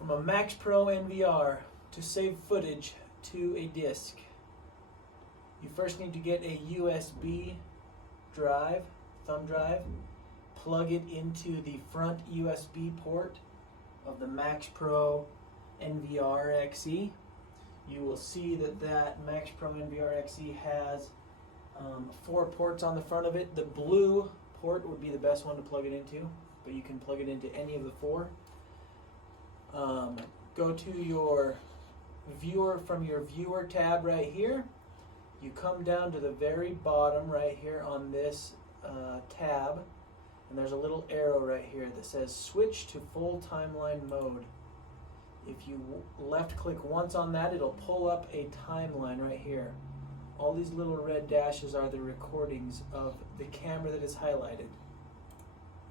from a MaxPro NVR to save footage to a disk. You first need to get a USB drive, thumb drive, plug it into the front USB port of the MaxPro NVR XE. You will see that MaxPro NVR XE has 4 ports on the front of it. The blue port would be the best one to plug it into, but you can plug it into any of the 4. Go to your viewer from your viewer tab right here. You come down to the very bottom right here on this tab, and there's a little arrow right here that says switch to full timeline mode. If you left click once on that, it'll pull up a timeline right here. All these little red dashes are the recordings of the camera that is highlighted.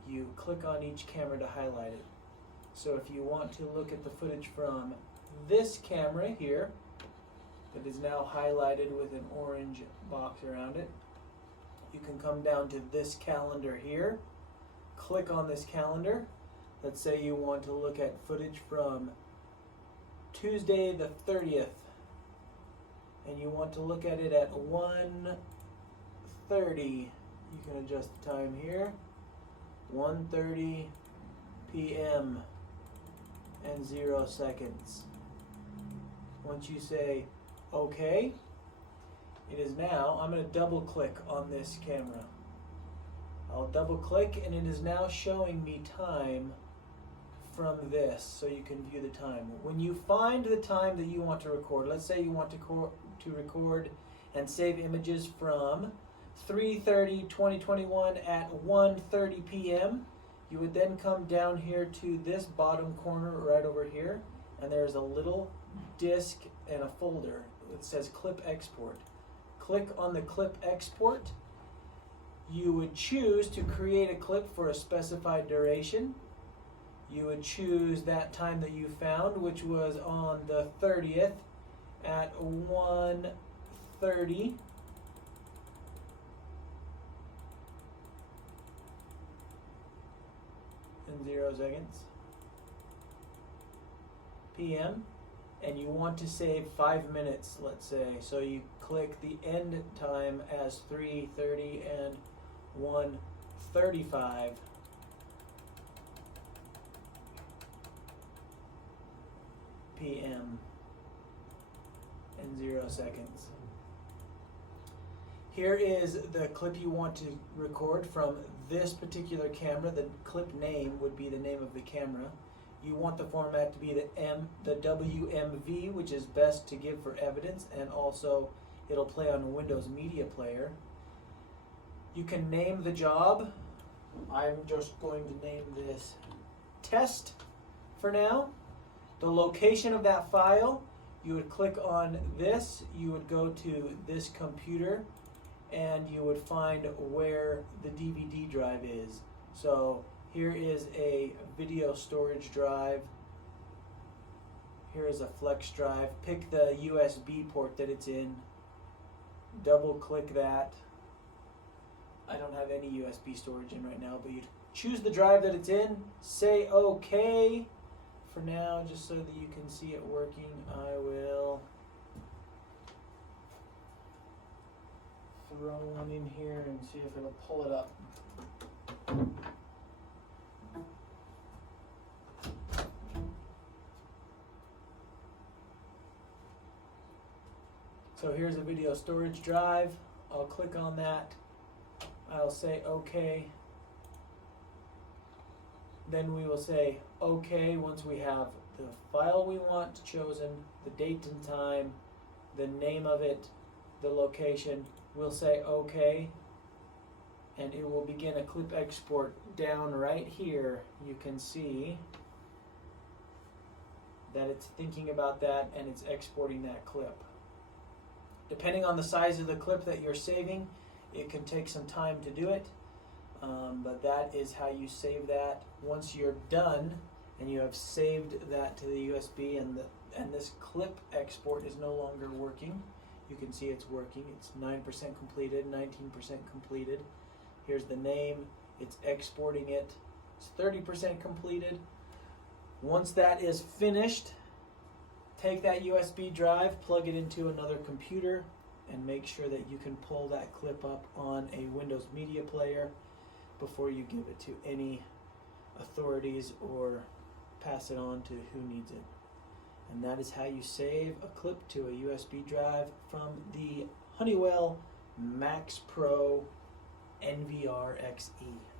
You click on each camera to highlight it. So if you want to look at the footage from this camera here, that is now highlighted with an orange box around it, you can come down to this calendar here, click on this calendar. Let's say you want to look at footage from Tuesday the 30th, and you want to look at it at 1:30. You can adjust the time here, 1:30 p.m. and 0 seconds. Once you say OK, it is now, I'm going to double click on this camera. I'll double click and it is now showing me time from this, so you can view the time. When you find the time that you want to record, let's say you want to record and save images from 3/30/2021 at 1:30 p.m. You would then come down here to this bottom corner right over here, and there's a little disk and a folder that says clip export. Click on the clip export. You would choose to create a clip for a specified duration. You would choose that time that you found, which was on the 30th at 1:30. and 0 seconds p.m. and you want to save 5 minutes, let's say. So you click the end time as 3:30 and 1:35 p.m. and 0 seconds. Here is the clip you want to record from this particular camera. The clip name would be the name of the camera. You want the format to be the WMV, which is best to give for evidence, and also it'll play on Windows Media Player. You can name the job. I'm just going to name this test for now. The location of that file, you would click on this, you would go to this computer, and you would find where the DVD drive is. So here is a video storage drive. Here is a flex drive. Pick the USB port that it's in. Double click that. I don't have any USB storage in right now, but you choose the drive that it's in. Say OK. For now, just so that you can see it working, I will throw one in here and see if it'll pull it up. So here's a video storage drive. I'll click on that. I'll say OK. Then we will say OK once we have the file we want chosen, the date and time, the name of it, the location. We'll say OK, and it will begin a clip export down right here. You can see that it's thinking about that and it's exporting that clip. Depending on the size of the clip that you're saving, it can take some time to do it, but that is how you save that. Once you're done and you have saved that to the USB and this clip export is no longer working, you can see it's working. It's 9% completed, 19% completed. Here's the name. It's exporting it. It's 30% completed. Once that is finished, take that USB drive, plug it into another computer, and make sure that you can pull that clip up on a Windows Media Player before you give it to any authorities or pass it on to who needs it. And that is how you save a clip to a USB drive from the Honeywell MaxPro NVR XE.